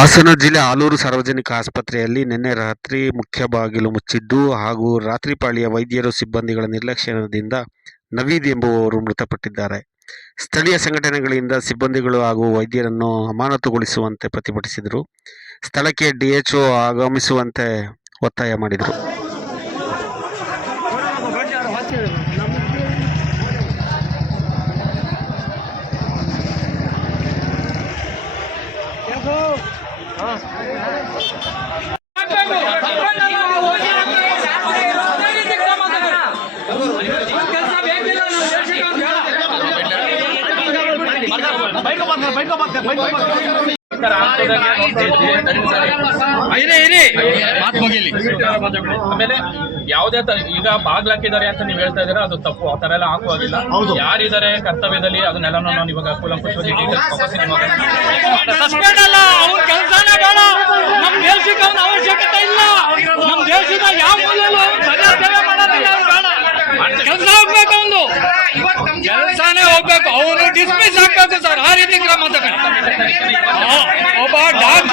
ಹಾಸನ ಜಿಲ್ಲೆ ಆಲೂರು ಸಾರ್ವಜನಿಕ ಆಸ್ಪತ್ರೆಯಲ್ಲಿ ನಿನ್ನೆ ರಾತ್ರಿ ಮುಖ್ಯ ಬಾಗಿಲು ಮುಚ್ಚಿದ್ದು ಹಾಗೂ ರಾತ್ರಿ ಪಾಳಿಯ ವೈದ್ಯರು ಸಿಬ್ಬಂದಿಗಳ ನಿರ್ಲಕ್ಷ್ಯದಿಂದ ನವೀದ್ ಎಂಬುವವರು ಮೃತಪಟ್ಟಿದ್ದಾರೆ. ಸ್ಥಳೀಯ ಸಂಘಟನೆಗಳಿಂದ ಸಿಬ್ಬಂದಿಗಳು ಹಾಗೂ ವೈದ್ಯರನ್ನು ಅಮಾನತುಗೊಳಿಸುವಂತೆ ಪ್ರತಿಭಟಿಸಿದರು. ಸ್ಥಳಕ್ಕೆ ಡಿಎಚ್ಒ ಆಗಮಿಸುವಂತೆ ಒತ್ತಾಯ ಮಾಡಿದರು. ಆಮೇಲೆ ಯಾವ್ದೇ ತ- ಈಗ ಬಾಗ್ಲು ಹಾಕಿದ್ದಾರೆ ಅಂತ ನೀವು ಹೇಳ್ತಾ ಇದ್ದೀರಾ ಅದು ತಪ್ಪು. ಆ ತರ ಎಲ್ಲ ಹಾಕುವಾಗಿಲ್ಲ. ಯಾರಿದ್ದಾರೆ ಕರ್ತವ್ಯದಲ್ಲಿ ಅದನ್ನೆಲ್ಲ ನಾನು ಇವಾಗ ಕೂಲಂಕುಷವಾಗಿ ಆಗ್ಬೇಕು ಅವನು ಡಿಸ್ಮಿಸ್ ಆಗ್ಬೇಕು ಸರ್ ಆ ರೀತಿ ಕ್ರಮ ತಗೊಂಡು ಒಬ್ಬ ಡಾಕ್ಟರ್